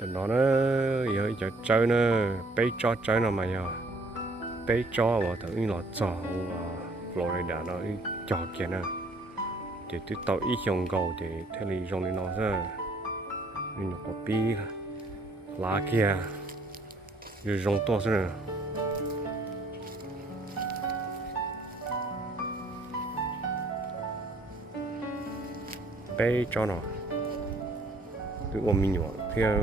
tụi nó giờ giờ chơi nó bé cho chơi nó mà giờ bé cho mà thằng nó cho Florida nó cho kia nè thì tôi tao ít dùng cầu thì thế là dùng thì nó sẽ nó có bí lá kia rồi dùng to nữa bé cho nó cứ ôm mình nhỏ theo